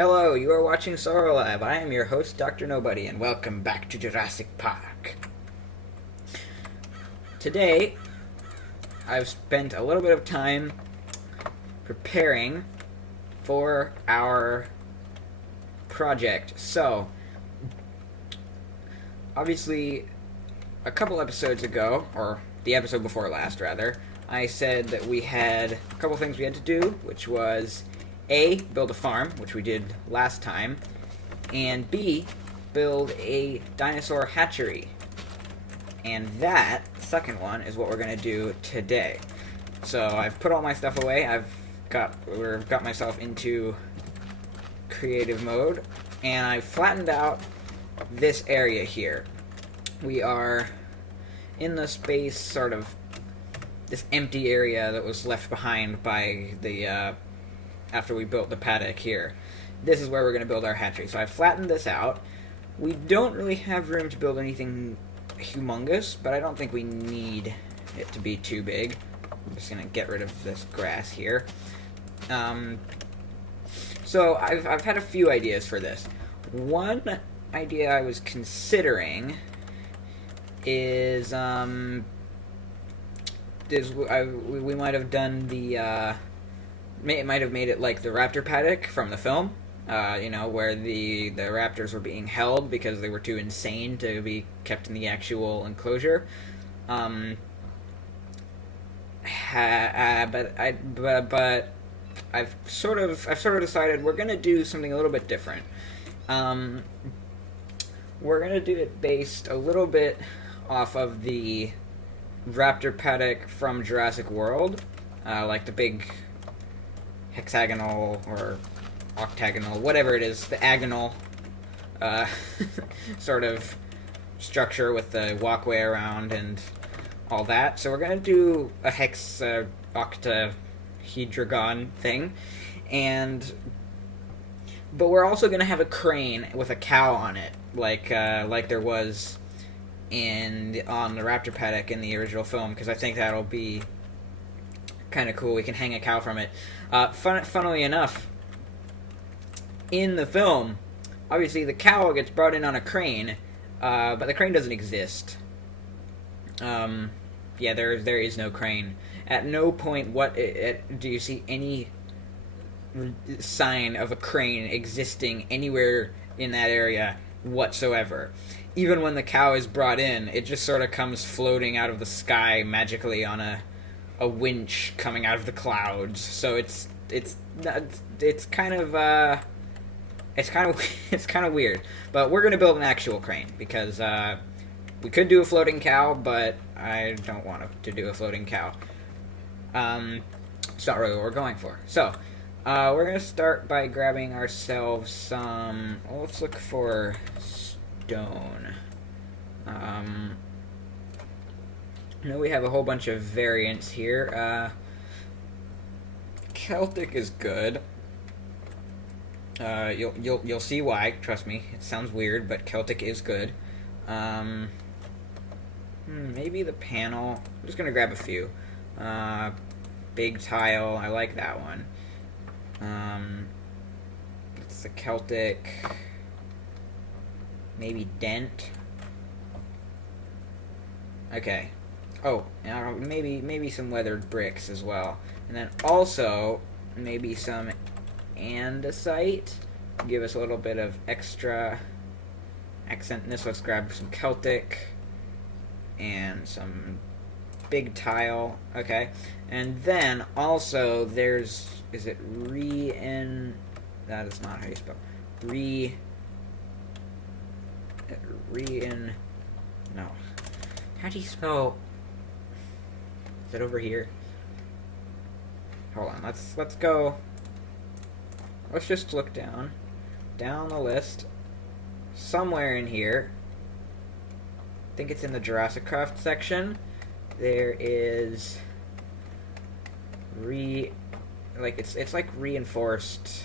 Hello, you are watching Sorrow Lab. I am your host, Dr. Nobody, and welcome back to Jurassic Park. Today, I've spent a little bit of time preparing for our project. So, obviously, a couple episodes ago, or the episode before last, rather, I said that we had a couple things we had to do, which was A, build a farm, which we did last time, and B, build a dinosaur hatchery. And that second one is what we're going to do today. So I've put all my stuff away. I've got myself into creative mode, and I flattened out this area here. We are in the space, sort of this empty area that was left behind by the after we built the paddock here. This is where we're going to build our hatchery. So I've flattened this out. We don't really have room to build anything humongous, but I don't think we need it to be too big. I'm just going to get rid of this grass here. So I've had a few ideas for this. One idea I was considering is we might have done the it might have made it like the raptor paddock from the film, where the raptors were being held because they were too insane to be kept in the actual enclosure. But I've sort of decided we're gonna do something a little bit different. We're gonna do it based a little bit off of the raptor paddock from Jurassic World, like the big hexagonal or octagonal, whatever it is, the agonal sort of structure with the walkway around and all that. So we're gonna do a octahedron thing, but we're also gonna have a crane with a cow on it, like there was on the raptor paddock in the original film, because I think that'll be kind of cool. We can hang a cow from it. Funnily enough, in the film, obviously the cow gets brought in on a crane, but the crane doesn't exist. There is no crane. At no point do you see any sign of a crane existing anywhere in that area whatsoever. Even when the cow is brought in, it just sort of comes floating out of the sky magically on a winch coming out of the clouds. So it's kind of weird. But we're gonna build an actual crane because we could do a floating cow, but I don't want to do a floating cow. It's not really what we're going for. So we're gonna start by grabbing ourselves some. Well, let's look for stone. We have a whole bunch of variants here. Celtic is good. You'll see why. Trust me, it sounds weird, but Celtic is good. Maybe the panel. I'm just gonna grab a few. Big tile. I like that one. It's the Celtic. Maybe dent. Okay. Oh, maybe some weathered bricks as well, and then also maybe some andesite. Give us a little bit of extra accent in this. Let's grab some Celtic and some big tile. Okay, and then also there's that is not how you spell no. How do you spell? Is it over here? Hold on. Let's go. Let's just look down the list. Somewhere in here, I think it's in the JurassiCraft section. There is it's like reinforced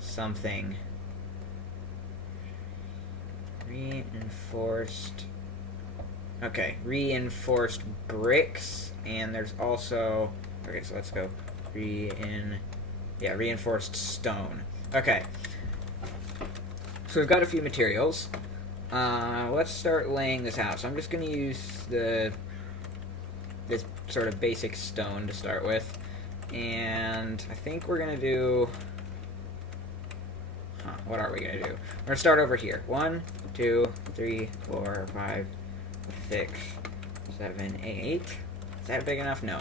something. Reinforced bricks, and there's also... Okay, so let's go reinforced stone. Okay. So we've got a few materials. Let's start laying this out. So I'm just going to use this sort of basic stone to start with. And I think we're going to do... what are we going to do? We're going to start over here. 1, 2, 3, 4, 5, 6, 7, 8. Is that big enough? No.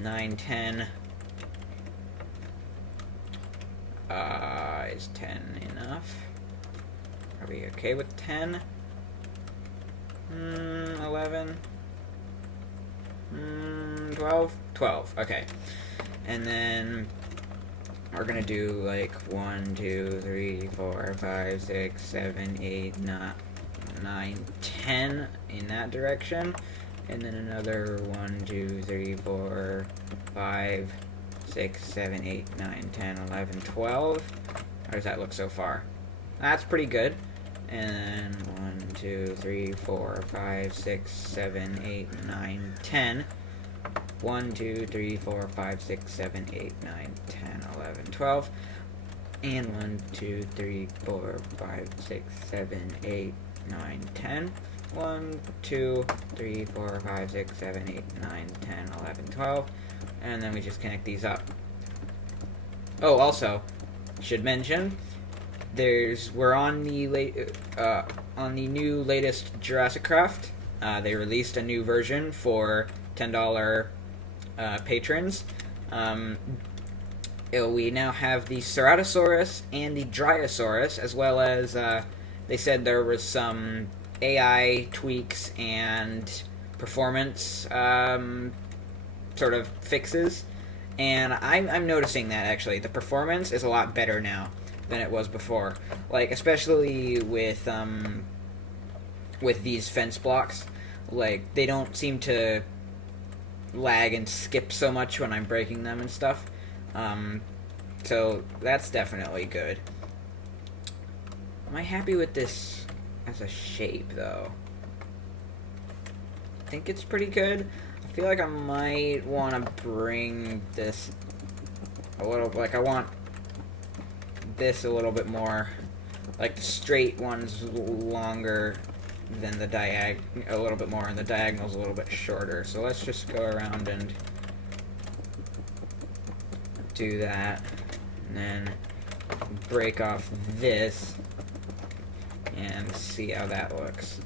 9, 10. Is 10 enough? Are we okay with 10? 11? 12? 12, okay. And then we're gonna do like 1, 2, 3, 4, 5, 6, 7, 8, 9, 10 in that direction. And then another 1, 2, 3, 4, 5, 6, 7, 8, 9, 10, 11, 12. How does that look so far? That's pretty good. And then 1, 2, 3, 4, 5, 6, 7, 8, 9, 10. 1, 2, 3, 4, 5, 6, 7, 8, 9, 10, 11, 12. And 1, 2, 3, 4, 5, 6, 7, 8, 9, 10. 1, 2, 3, 4, 5, 6, 7, 8, 9, 10, 11, 12. And then we just connect these up. Oh, also, should mention, we're on the new latest JurassiCraft. They released a new version for $10 patrons. We now have the Ceratosaurus and the Dryosaurus, as well as they said there was some AI tweaks and performance sort of fixes, and I'm noticing that actually the performance is a lot better now than it was before. Like especially with these fence blocks, like they don't seem to lag and skip so much when I'm breaking them and stuff. So that's definitely good. Am I happy with this as a shape though? I think it's pretty good. I feel like I might want to bring this a little, like I want this a little bit more, like the straight one's longer than the a little bit more, and the diagonal's a little bit shorter. So let's just go around and do that, and then break off this and see how that looks.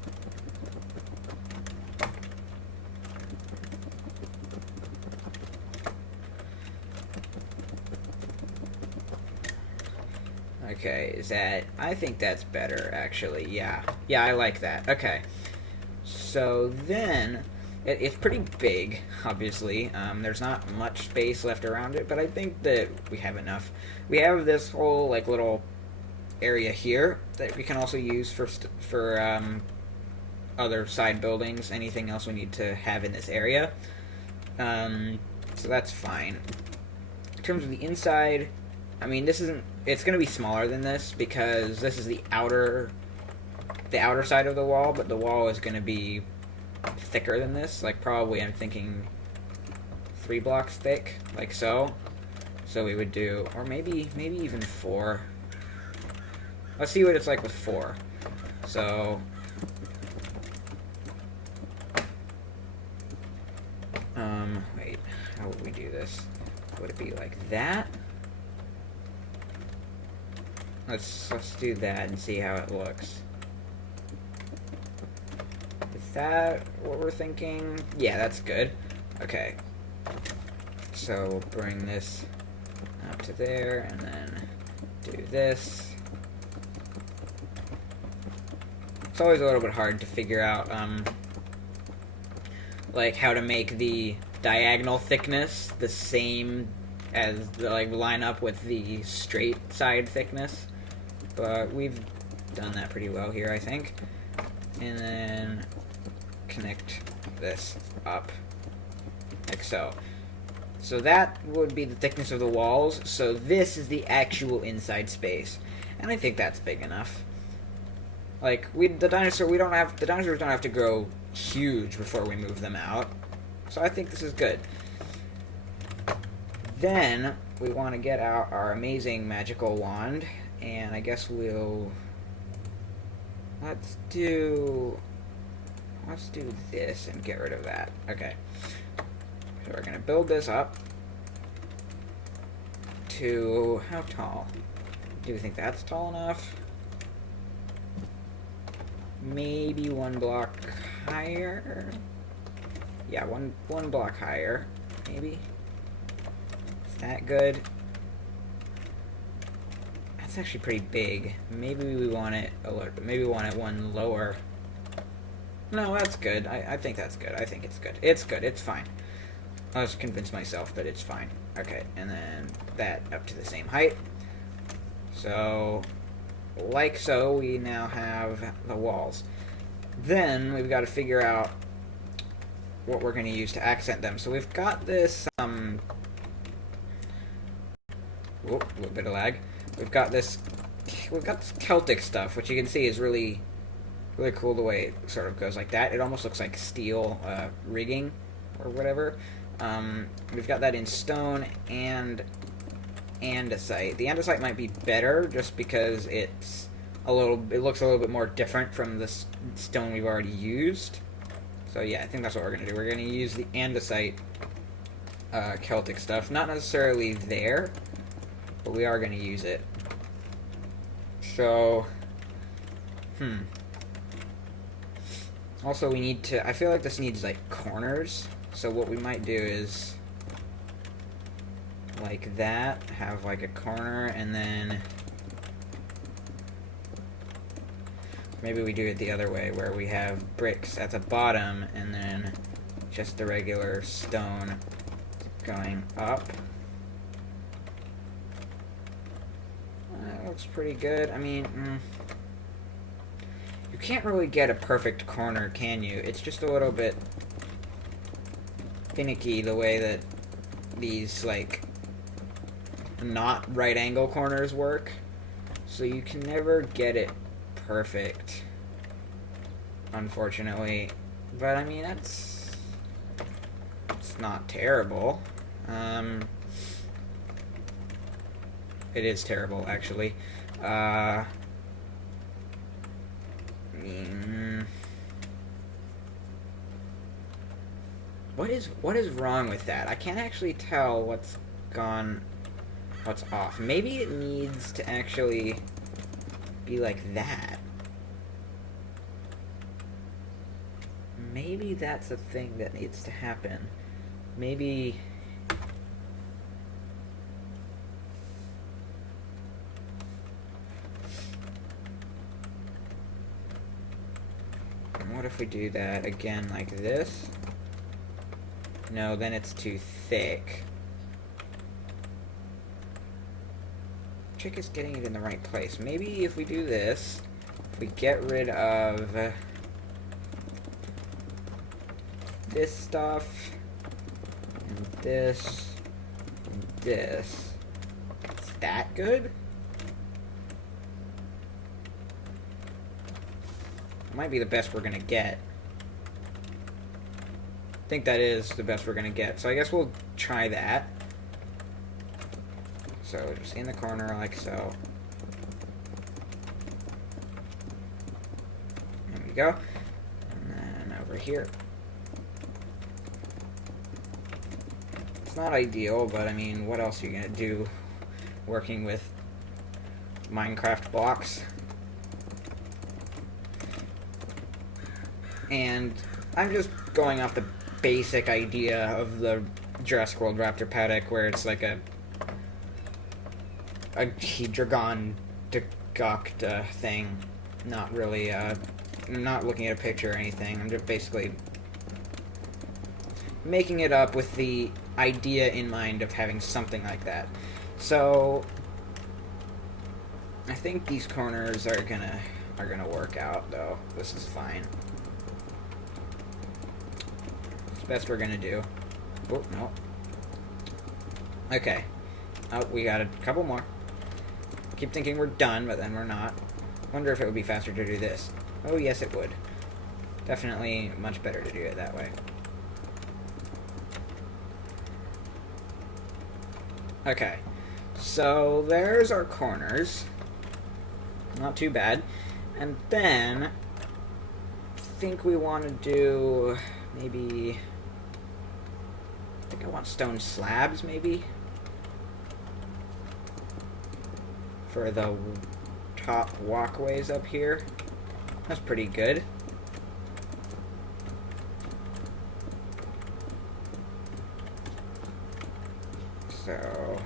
Okay, I think that's better, actually. Yeah, I like that. Okay, so then, it's pretty big, obviously. There's not much space left around it, but I think that we have enough. We have this whole, like, little area here that we can also use for other side buildings, anything else we need to have in this area. So that's fine. In terms of the inside, I mean, it's going to be smaller than this because this is the outer side of the wall, but the wall is going to be thicker than this. Like probably, I'm thinking 3 blocks thick, like so. So we would do, or maybe even 4. Let's see what it's like with 4. So, wait, how would we do this? Would it be like that? Let's do that and see how it looks. Is that what we're thinking? Yeah, that's good. Okay. So we'll bring this up to there and then do this. It's always a little bit hard to figure out like how to make the diagonal thickness the same as line up with the straight side thickness. But we've done that pretty well here, I think. And then connect this up, like so. So that would be the thickness of the walls. So this is the actual inside space, and I think that's big enough. Like the dinosaurs don't have to grow huge before we move them out. So I think this is good. Then we want to get out our amazing magical wand, and I guess we'll... Let's do this and get rid of that. Okay. So we're going to build this up to... How tall? Do we think that's tall enough? Maybe one block higher? Yeah, one block higher, maybe. Is that good? That's actually pretty big. Maybe we want it a little. Maybe we want it one lower. No, that's good. I think that's good. I think it's good. It's good. It's fine. I'll just convince myself that it's fine. Okay, and then that up to the same height. So, like so, we now have the walls. Then we've got to figure out what we're going to use to accent them. So we've got this, whoop, a little bit of lag. We've got this Celtic stuff, which you can see is really cool the way it sort of goes like that. It almost looks like steel rigging or whatever. We've got that in stone and andesite. The andesite might be better just because it looks a little bit more different from the stone we've already used. So yeah, I think that's what we're going to do. We're going to use the andesite Celtic stuff. Not necessarily there, but we are going to use it. So, also we need to, I feel like this needs like corners. So what we might do is like that, have like a corner, and then maybe we do it the other way where we have bricks at the bottom and then just the regular stone going up. That looks pretty good. I mean, you can't really get a perfect corner, can you? It's just a little bit finicky the way that these, like, not right angle corners work. So you can never get it perfect, unfortunately. But, I mean, it's not terrible. It is terrible, actually. What is wrong with that? I can't actually tell what's off. Maybe it needs to actually be like that. Maybe that's a thing that needs to happen. Maybe... What if we do that again like this? No, then it's too thick. Trick is getting it in the right place. Maybe if we do this, if we get rid of this stuff, and this, and this, is that good? Might be the best we're gonna get. I think that is the best we're gonna get. So I guess we'll try that. So just in the corner like so. There we go. And then over here. It's not ideal, but I mean, what else are you gonna do working with Minecraft blocks? And I'm just going off the basic idea of the Jurassic World Raptor paddock, where it's like a Hedragon decoct thing. Not really, I'm not looking at a picture or anything. I'm just basically making it up with the idea in mind of having something like that. So I think these corners are gonna work out, though. This is fine. Best we're gonna do. Oh, no. Okay. Oh, we got a couple more. Keep thinking we're done, but then we're not. Wonder if it would be faster to do this. Oh, yes, it would. Definitely much better to do it that way. Okay. So there's our corners. Not too bad. And then I think we want to do maybe, I think I want stone slabs maybe for the top walkways up here. That's pretty good. So,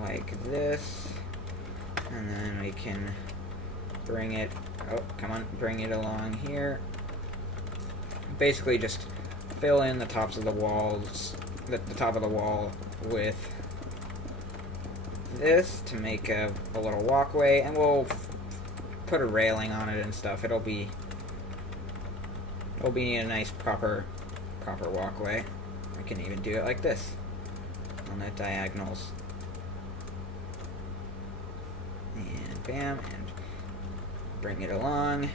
like this, and then we can bring it, oh, come on, bring it along here. Basically just fill in the tops of the walls, the top of the wall with this to make a little walkway, and we'll put a railing on it and stuff. It'll be a nice proper walkway. We can even do it like this on the diagonals. And bam, and bring it along.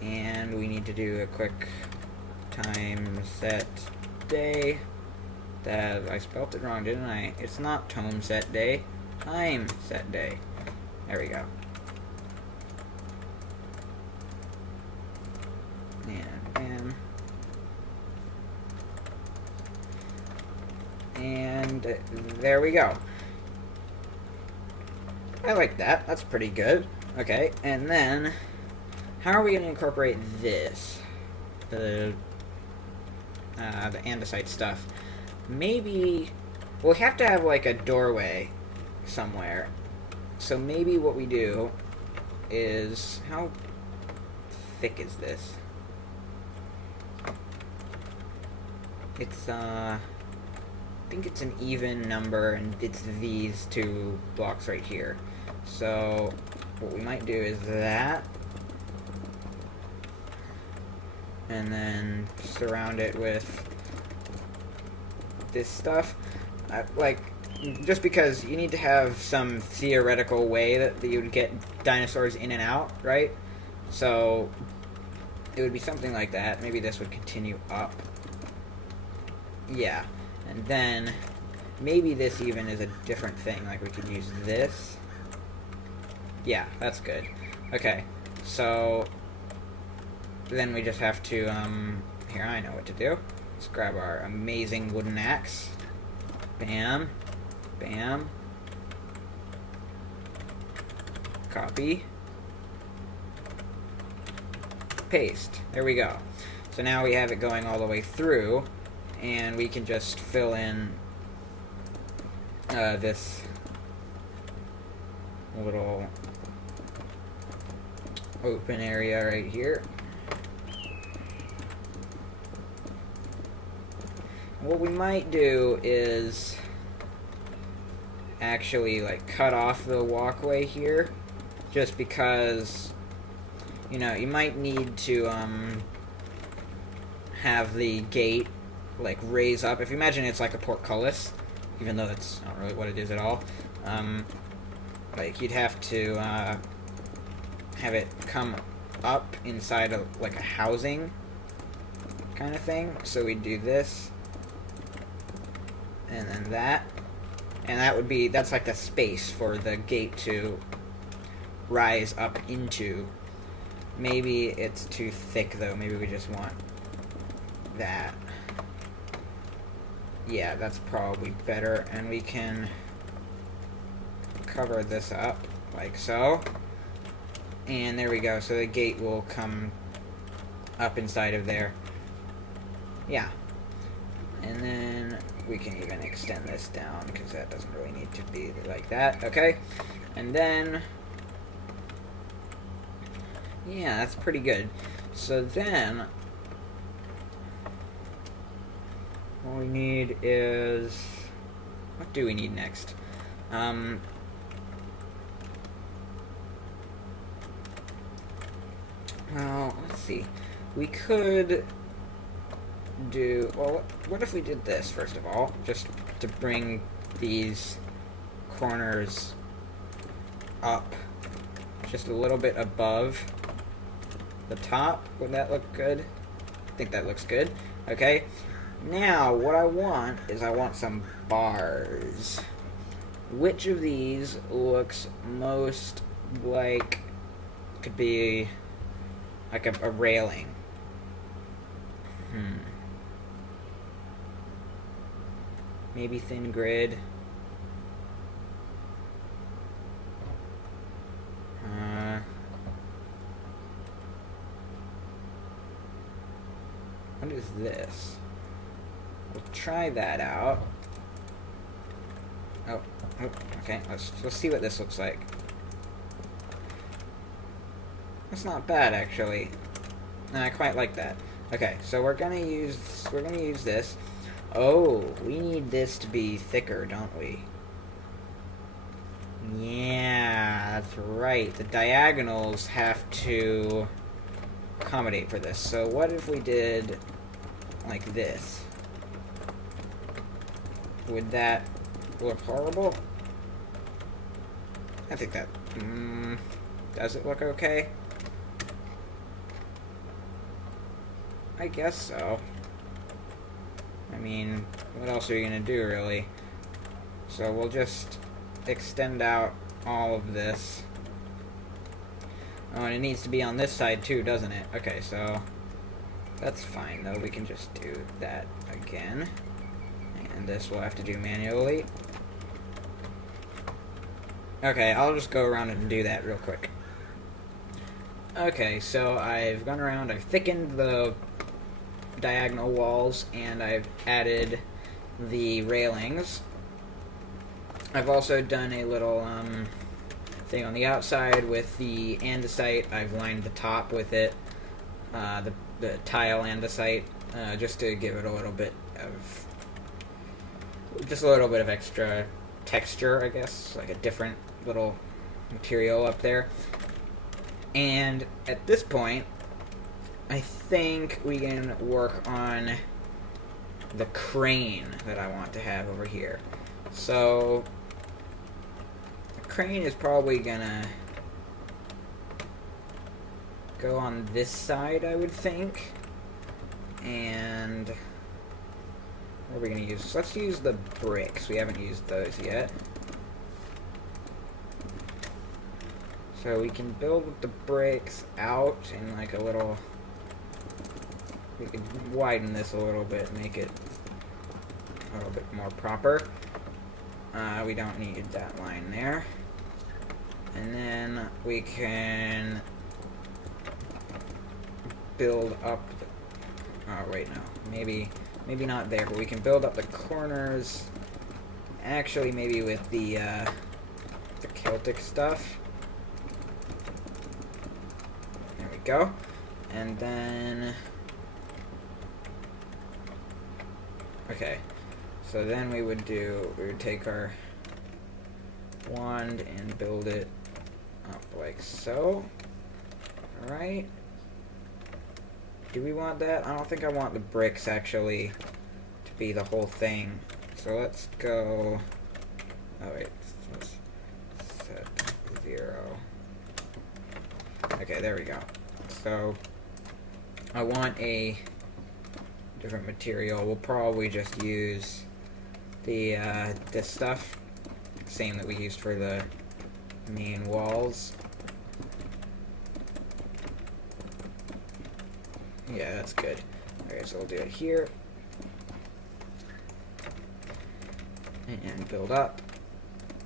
And we need to do a quick time set day. That I spelt it wrong, didn't I? It's not tome set day. Time set day. There we go. And bam. And there we go. I like that. That's pretty good. Okay, and then how are we going to incorporate this? The andesite stuff. Maybe we'll have to have like a doorway somewhere. So maybe what we do is, how thick is this? It's I think it's an even number, and it's these two blocks right here. So what we might do is that, and then surround it with this stuff. Like, just because you need to have some theoretical way that you would get dinosaurs in and out, right? So it would be something like that. Maybe this would continue up. Yeah. And then maybe this even is a different thing. Like, we could use this. Yeah, that's good. Okay. So then we just have to, here, I know what to do. Let's grab our amazing wooden axe. Bam. Bam. Copy. Paste. There we go. So now we have it going all the way through, and we can just fill in this little open area right here. What we might do is actually like cut off the walkway here, just because, you know, you might need to have the gate like raise up. If you imagine it's like a portcullis, even though that's not really what it is at all, like you'd have to have it come up inside of like a housing kind of thing. So we do this, and then that, and that would be, that's like the space for the gate to rise up into. Maybe it's too thick though. Maybe we just want that. Yeah, that's probably better. And we can cover this up like so. And there we go. So the gate will come up inside of there. Yeah. And then we can even extend this down, because that doesn't really need to be like that. Okay. And then, yeah, that's pretty good. So then what we need is, what do we need next? Well, let's see. We could do, well, what if we did this first of all, just to bring these corners up just a little bit above the top. Would that look good? I think that looks good. Okay. Now, what I want is I want some bars. which of these looks most like could be like a railing? Maybe thin grid. What is this? We'll try that out. Oh, okay. Let's see what this looks like. That's not bad, actually. I quite like that. Okay, so we're gonna use this. Oh, we need this to be thicker, don't we? Yeah, that's right. The diagonals have to accommodate for this. So what if we did like this? Would that look horrible? I think that... does it look okay? I guess so. I mean, what else are you gonna do, really? So we'll just extend out all of this. Oh, and it needs to be on this side too, doesn't it? Okay, so that's fine, though. We can just do that again. And this we'll have to do manually. Okay, I'll just go around and do that real quick. Okay, so I've gone around, I've thickened the diagonal walls, and I've added the railings. I've also done a little thing on the outside with the andesite. I've lined the top with it, the tile andesite, just to give it a little bit of extra texture, I guess, like a different little material up there. And at this point, I think we can work on the crane that I want to have over here. So the crane is probably gonna go on this side, I would think. And what are we gonna use? Let's use the bricks. We haven't used those yet. So we can build the bricks out in like a little... We can widen this a little bit, make it a little bit more proper. We don't need that line there. And then we can build up the... Oh, wait, no. Maybe not there, but we can build up the corners. Actually, maybe with the Celtic stuff. There we go. And then... Okay, so then we would take our wand and build it up like so. Alright. Do we want that? I don't think I want the bricks actually to be the whole thing. So let's go... Oh wait, let's set 0. Okay, there we go. So I want a different material. We'll probably just use the this stuff, same that we used for the main walls. Yeah, that's good. Okay, so we'll do it here and build up.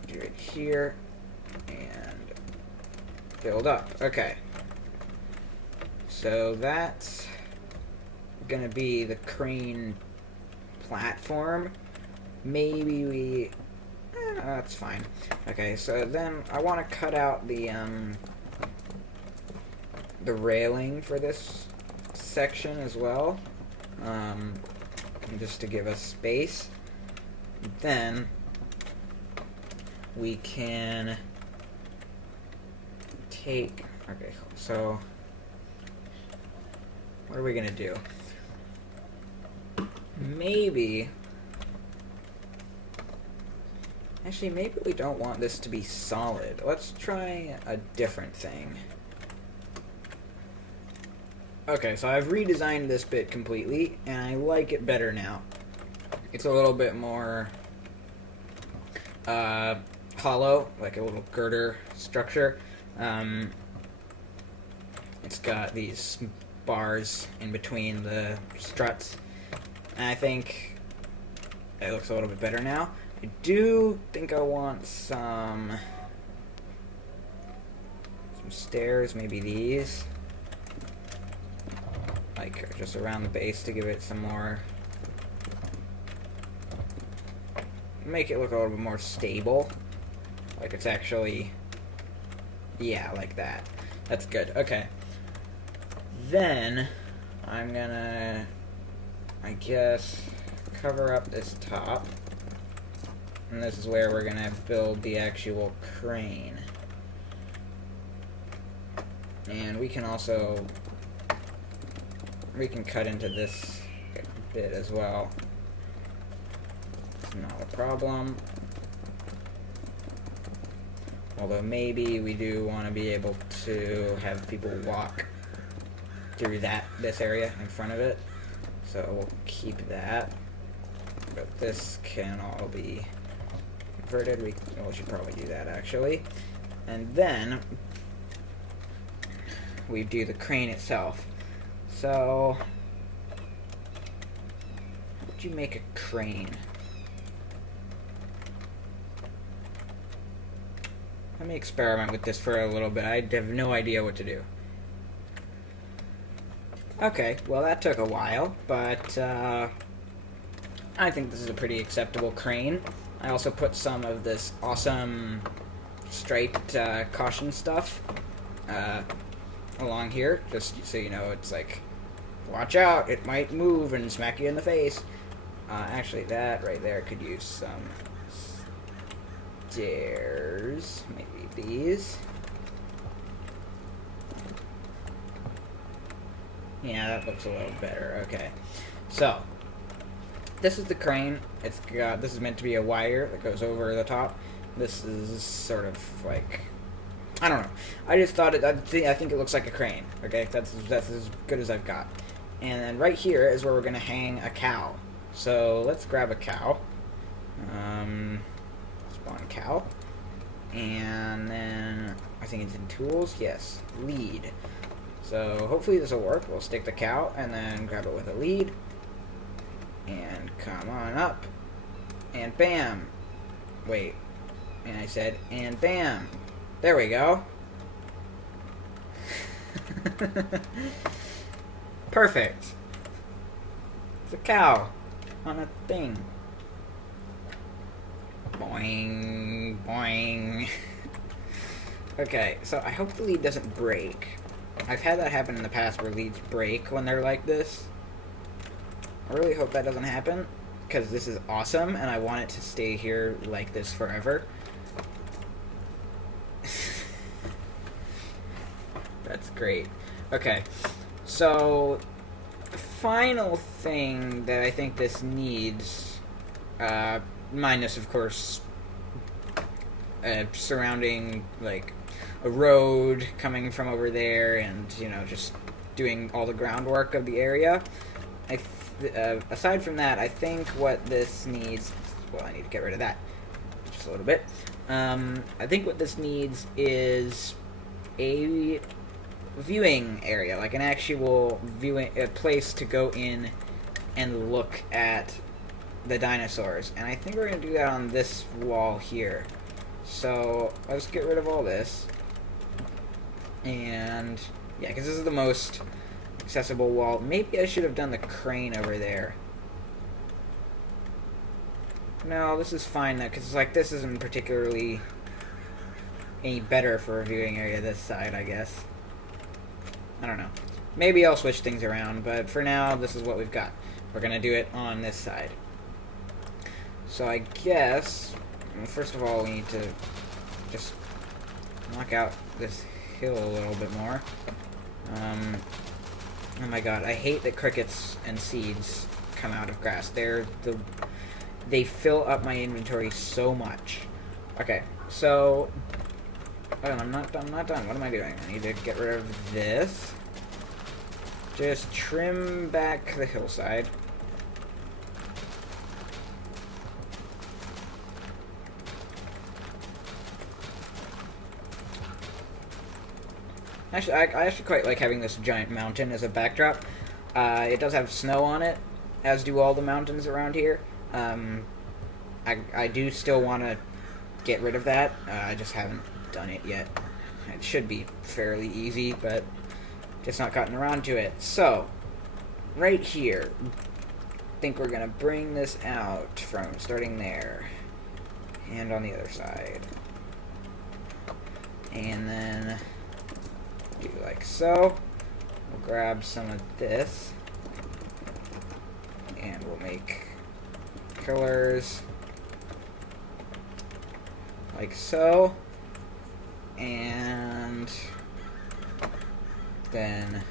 Do it here and build up. Okay, so that's gonna be the crane platform. Maybe we... that's fine. Okay, so then I want to cut out the railing for this section as well, just to give us space. Then we can take... Okay, so what are we gonna do? Maybe... Actually, maybe we don't want this to be solid. Let's try a different thing. Okay, so I've redesigned this bit completely, and I like it better now. It's a little bit more hollow, like a little girder structure. It's got these bars in between the struts, and I think it looks a little bit better now. I do think I want some stairs, maybe these, like just around the base to give it some more, make it look a little bit more stable, like it's actually, yeah, like that. That's good. Okay, then I'm gonna, I guess, cover up this top, and this is where we're gonna build the actual crane. And we can also, we can cut into this bit as well. It's not a problem. Although maybe we do want to be able to have people walk through this area in front of it. So we'll keep that. But this can all be converted. We should probably do that actually. And then we do the crane itself. So, how would you make a crane? Let me experiment with this for a little bit. I have no idea what to do. Okay, well that took a while, but I think this is a pretty acceptable crane. I also put some of this awesome striped caution stuff along here, just so you know, it's like, watch out, it might move and smack you in the face. Actually, that right there could use some stairs. Maybe these. Yeah, that looks a little better. Okay, so this is the crane. It's got, this is meant to be a wire that goes over the top. This is sort of like, I don't know. I just thought I think it looks like a crane. Okay, that's as good as I've got. And then right here is where we're gonna hang a cow. So let's grab a cow. Spawn cow. And then I think it's in tools. Yes, lead. So hopefully this will work. We'll stick the cow and then grab it with a lead. And come on up. And bam. Wait. And I said, and bam. There we go. Perfect. It's a cow on a thing. Boing, boing. Okay, so I hope the lead doesn't break. I've had that happen in the past where leads break when they're like this. I really hope that doesn't happen, because this is awesome and I want it to stay here like this forever. That's great. Okay, so the final thing that I think this needs, minus of course surrounding like a road coming from over there and, you know, just doing all the groundwork of the area. Aside from that, I think what this needs, well, I need to get rid of that just a little bit. I think what this needs is a viewing area, like an actual viewing place to go in and look at the dinosaurs. And I think we're going to do that on this wall here. So let's get rid of all this. And yeah, because this is the most accessible wall. Maybe I should have done the crane over there. No, this is fine though, because like this isn't particularly any better for a viewing area this side, I guess. I don't know. Maybe I'll switch things around, but for now, this is what we've got. We're going to do it on this side. So I guess, well, first of all, we need to just knock out this hill a little bit more. Oh my god, I hate that crickets and seeds come out of grass. They fill up my inventory so much. Okay, so oh, I'm not done. What am I doing? I need to get rid of this. Just trim back the hillside. Actually, I actually quite like having this giant mountain as a backdrop. It does have snow on it, as do all the mountains around here. I do still want to get rid of that. I just haven't done it yet. It should be fairly easy, but just not gotten around to it. So, right here, I think we're gonna bring this out from starting there, and on the other side, and then do like so. We'll grab some of this, and we'll make pillars like so, and then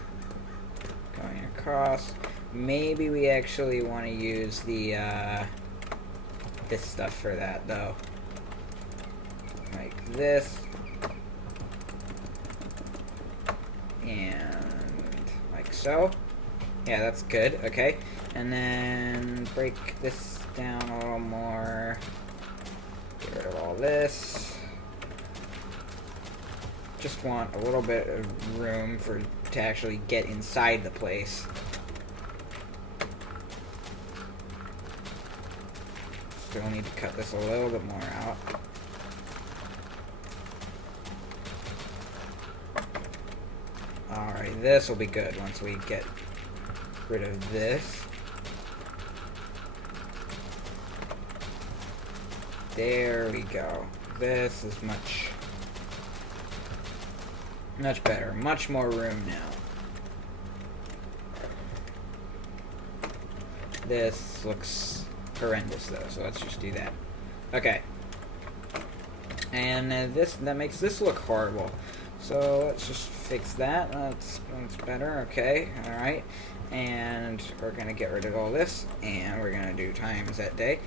going across. Maybe we actually want to use the this stuff for that though, like this, and like so. Yeah, that's good. Okay, and then break this down a little more. Get rid of all this. Just want a little bit of room to actually get inside the place. Still need to cut this a little bit more out. Alright, this will be good once we get rid of this. There we go. This is much better. Much more room now. This looks horrendous though, so let's just do that. Okay. And that makes this look horrible. So let's just fix that. That's better. Okay. All right. And we're gonna get rid of all this, and we're gonna do times that day.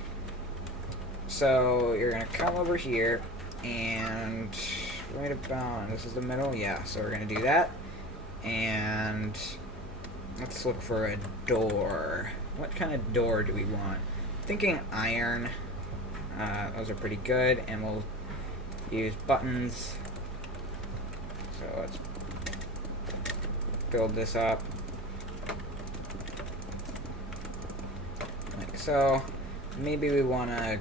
So you're gonna come over here, and right about, this is the middle, yeah, so we're gonna do that, and let's look for a door. What kind of door do we want? Thinking iron. Those are pretty good, and we'll use buttons. So let's build this up like so. Maybe we want to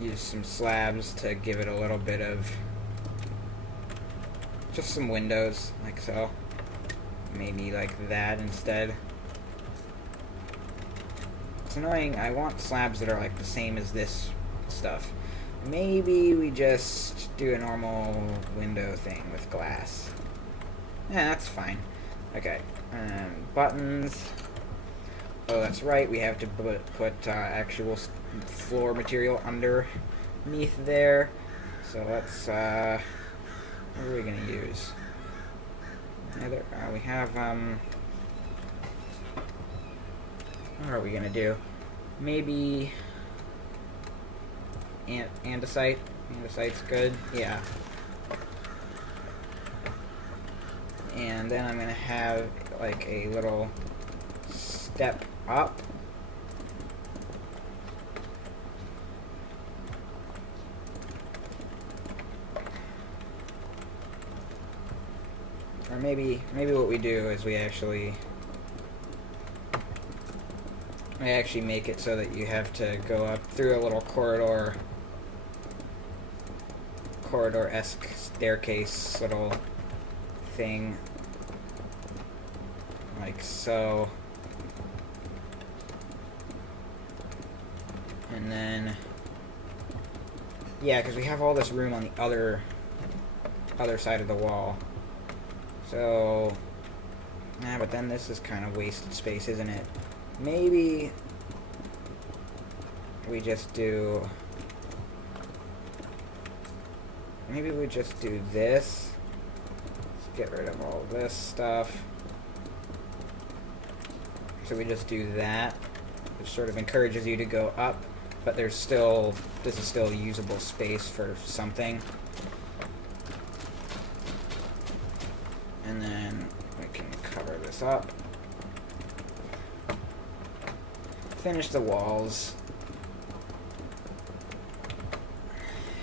use some slabs to give it a little bit of, just some windows, like so. Maybe like that instead. It's annoying, I want slabs that are like the same as this stuff. Maybe we just do a normal window thing with glass. Yeah, that's fine. Okay, buttons. Oh, that's right, we have to put actual floor material underneath there. So let's, what are we gonna use? We have, what are we gonna do? Maybe andesite. Andesite's good, yeah. And then I'm gonna have like a little step up. Or maybe what we do is we actually make it so that you have to go up through a little corridor-esque staircase little thing, like so. And then, yeah, because we have all this room on the other side of the wall. So, but then this is kind of wasted space, isn't it? Maybe we just do this. Let's get rid of all this stuff. So we just do that, which sort of encourages you to go up, but this is still usable space for something. And then we can cover this up. Finish the walls.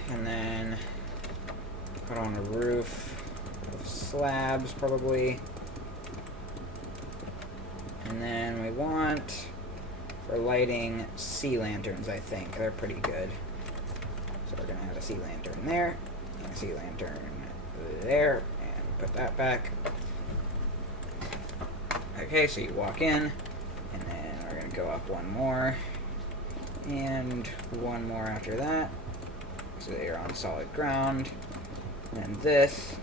And then put on a roof of slabs, probably. And then we want, for lighting, sea lanterns, I think. They're pretty good. So we're going to add a sea lantern there, and a sea lantern there, and put that back. Okay, so you walk in, and then we're going to go up one more, and one more after that, so that you're on solid ground. And this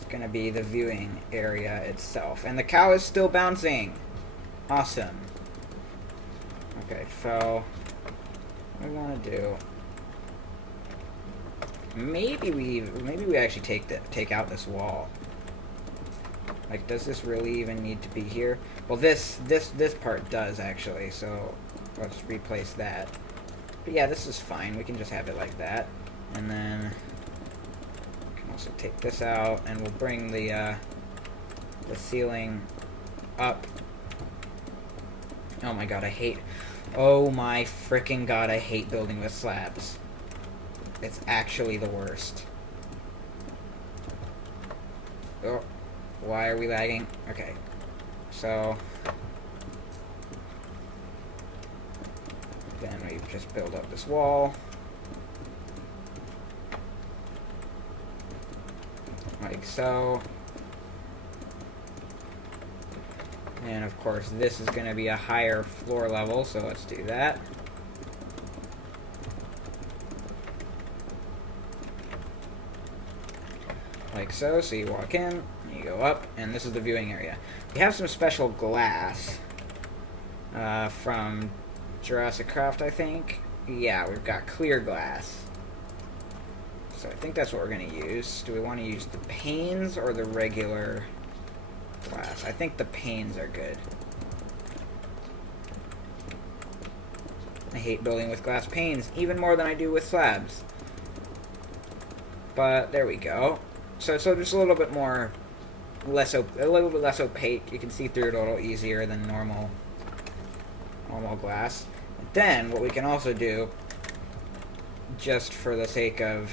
is going to be the viewing area itself. And the cow is still bouncing! Awesome. Okay, so what we want to do, maybe we actually take out this wall. Like, does this really even need to be here? Well, this part does actually, so let's replace that. But yeah, this is fine. We can just have it like that, and then we can also take this out, and we'll bring the ceiling up. Oh my god, oh my frickin' god, I hate building with slabs. It's actually the worst. Oh, why are we lagging? Okay, so then we just build up this wall. Like so. And of course this is going to be a higher floor level, so let's do that. Like so, so you walk in, you go up, and this is the viewing area. We have some special glass from JurassiCraft, I think. Yeah, we've got clear glass. So I think that's what we're going to use. Do we want to use the panes or the regular glass? I think the panes are good. I hate building with glass panes even more than I do with slabs. But there we go. So just a little bit less opaque. You can see through it a little easier than normal glass. Then what we can also do, just for the sake of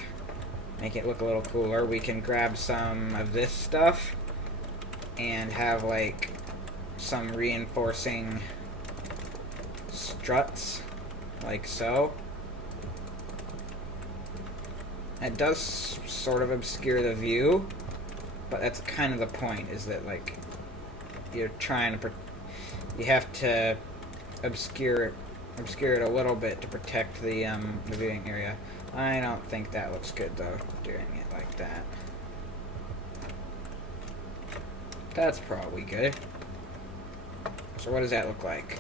making it look a little cooler, we can grab some of this stuff and have like some reinforcing struts, like so. It does sort of obscure the view, but that's kind of the point, is that like you're trying to you have to obscure it a little bit to protect the viewing area. I don't think that looks good though, doing it like that. That's probably good. So what does that look like?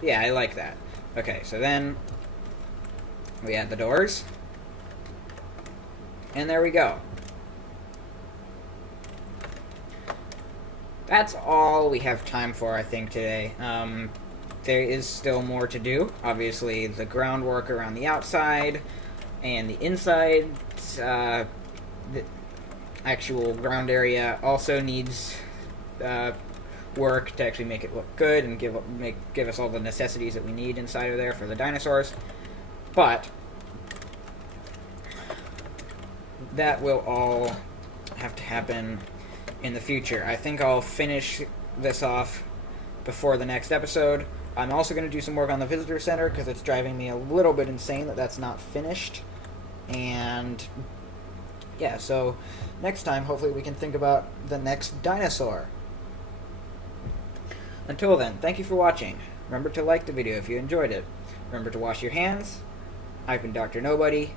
Yeah, I like that. Okay, so then we add the doors. And there we go. That's all we have time for, I think, today. There is still more to do. Obviously, the groundwork around the outside and the inside. The actual ground area also needs work to actually make it look good and give us all the necessities that we need inside of there for the dinosaurs. But that will all have to happen in the future. I think I'll finish this off before the next episode. I'm also going to do some work on the visitor center because it's driving me a little bit insane that that's not finished. And yeah, so next time hopefully we can think about the next dinosaur. Until then, thank you for watching. Remember to like the video if you enjoyed it. Remember to wash your hands. I've been Dr. Nobody.